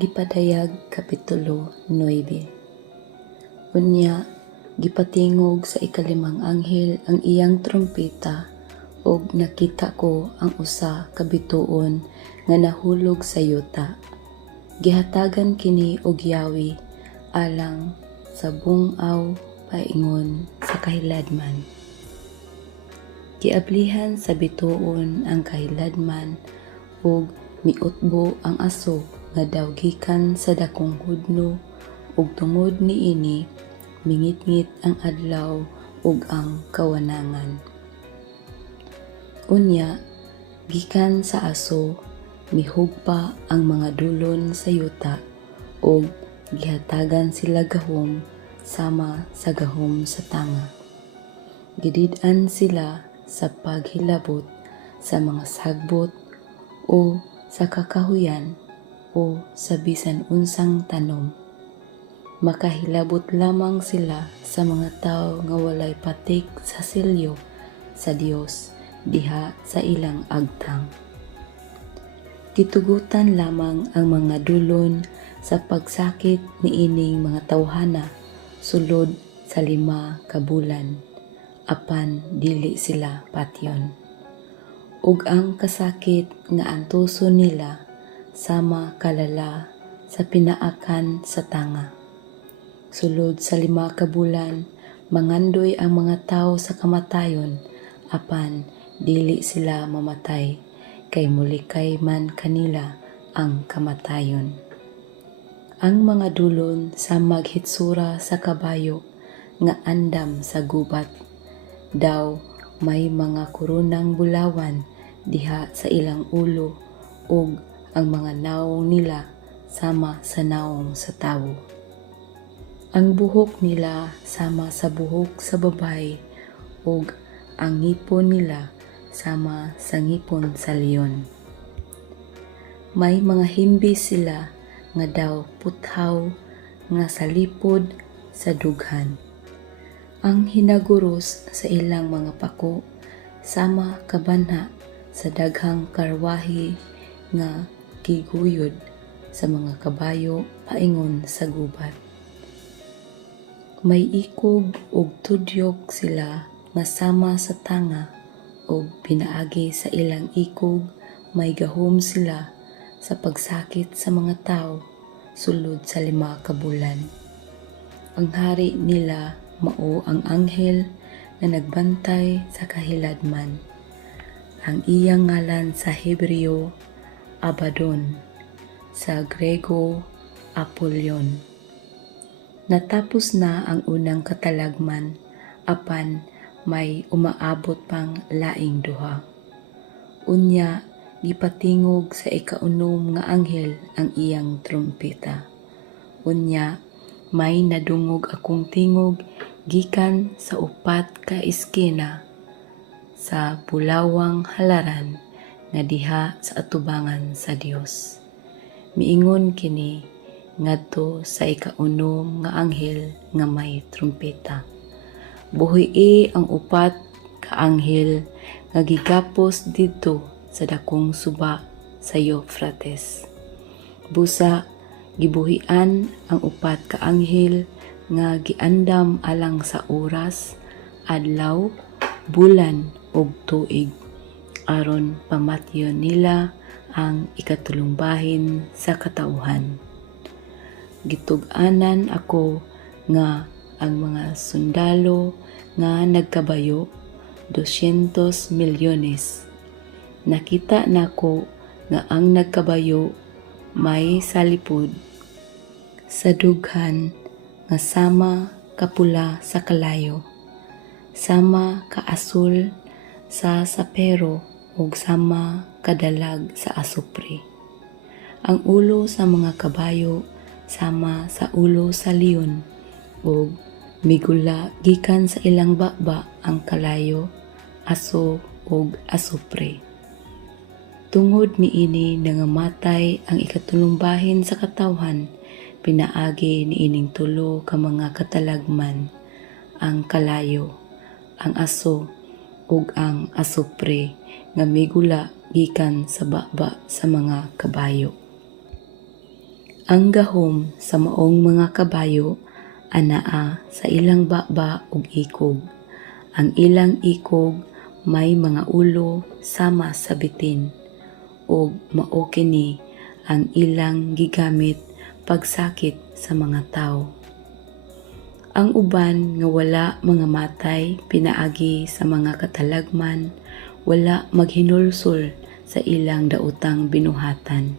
Gipadayag Kapitulo 9. Unya, gipatingog sa ikalimang anghel ang iyang trumpeta, og nakita ko ang usa ka bituon nga nahulog sa yuta. Gihatagan kini og yawi alang sa bung-aw paingon sa kahiladman. Giablihan sa bituon ang kahiladman ug miutbo ang aso nga daw gikan sa dakong hudno, ug tungod niini mingit-ngit ang adlaw ug ang kawanangan. Unya, gikan sa aso mihugpa ang mga dulon sa yuta, ug gihatagan sila gahom sama sa gahom sa tanga. Gidid-an sila sa paghilabot sa mga sagbot o sa kakahuyan o sa bisan unsang tanom. Makahilabot lamang sila sa mga tao nga walay patik sa selyo sa Dios diha sa ilang agtang. Gitugutan lamang ang mga dulon sa pagsakit niining mga tawhana sulod sa 5 ka bulan, apan dili sila patyon. Ug ang kasakit nga antuson nila sama kalala sa pinaakan sa tanga. Sulod sa 5 ka bulan, mangandoy ang mga tao sa kamatayon, apan dili sila mamatay, kay mulikay man kanila ang kamatayon. Ang mga dulon sa maghitsura sa kabayo nga andam sa gubat, daw may mga koronang bulawan diha sa ilang ulo, ug ang mga naong nila sama sa naong sa tawo. Ang buhok nila sama sa buhok sa babae, ug ang ngipon nila sama sa ngipon sa leon. May mga himbis sila nga daw puthaw nga sa lipod sa dughan. Ang hinaguros sa ilang mga pako sama kabanha sa daghang karwahe nga giguyod sa mga kabayo paingon sa gubat. May ikog ug tudyok sila nga sama sa tanga, ug pinaagi sa ilang ikog may gahom sila sa pagsakit sa mga tao sulod sa 5 ka bulan. Ang hari nila mao ang anghel na nagbantay sa kahiladman. Ang iyang ngalan sa Hebreo Abaddon, sa Grego Apollyon. Natapos na ang unang katalagman, apan may umaabot pang laing duha. Unya, gipatingog sa ikaunom nga anghel ang iyang trumpeta. Unya, may nadungog akong tingog gikan sa 4 ka iskina sa bulawang halaran nga diha sa atubangan sa Dios. Miingon kini ngadto sa ikaunom nga anghel nga may trumpeta. Buhii ang 4 ka anghel nga gigapos didto sa dakong suba sa Euphrates. Busa, gibuhian ang 4 ka anghel nga giandam alang sa oras, adlaw, bulan ug tuig, aron pamatyon nila ang ikatulong bahin sa katauhan. Gitug-anan ako nga ang mga sundalo nga nagkabayo 200 milyones. Nakita nako nga ang nagkabayo may salipod sa dughan nga sama kapula sa kalayo, sama kaasul sa sapero ug sama kadalag sa asupre. Ang ulo sa mga kabayo sama sa ulo sa leon, ug migula gikan sa ilang baba ang kalayo, aso ug asupre. Tungod niini nangamatay ang ikatulong bahin sa katawhan, pinaagi niining 3 ka mga katalagman, ang kalayo, ang aso ug ang asupre nga migula gikan sa baba sa mga kabayo. Ang gahom sa maong mga kabayo anaa sa ilang baba ug ikog. Ang ilang ikog may mga ulo sama sa bitin ug mao kini ang ilang gigamit pagsakit sa mga tawo. Ang uban nga wala mga matay pinaagi sa mga katalagman, wala maghinulsol sa ilang daotang binuhatan.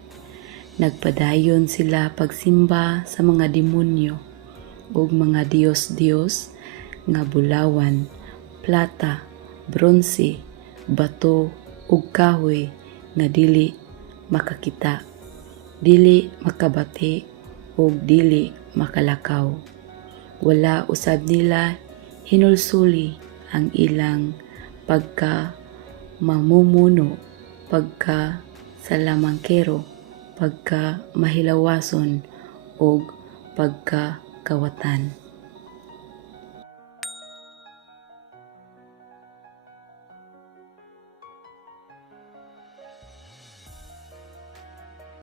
Nagpadayon sila pagsimba sa mga demonyo ug mga Diyos-Diyos nga bulawan, plata, bronse, bato ug kahoy nga dili makakita, dili makabati ug dili makalakaw. Wala usab nila hinulsuli ang ilang pagka mamumuno, pagka salamangkero, pagka mahilawason ug pagka kawatan.